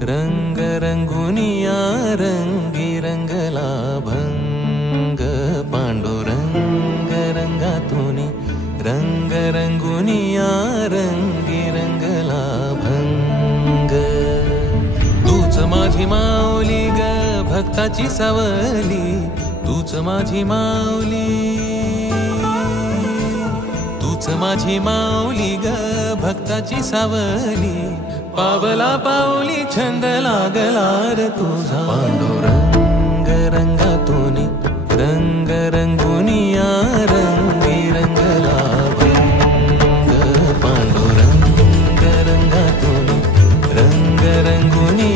रंग रंगुनिया रंगी रंगला भंग पांडुरंग रंगातून रंग रंगुनिया रंगी रंगला भंग तूच माझी माऊली ग भक्ताची सावली तूच माझी माऊली तूच माझी माऊली ग भक्ताची सावली पावला पाऊली छंद लागला रे तुझा पांडुरंग रंगातून रंग रंगुनिया रंगी रंगला भंग पांडुरंग रंगातून रंग रंगुनिया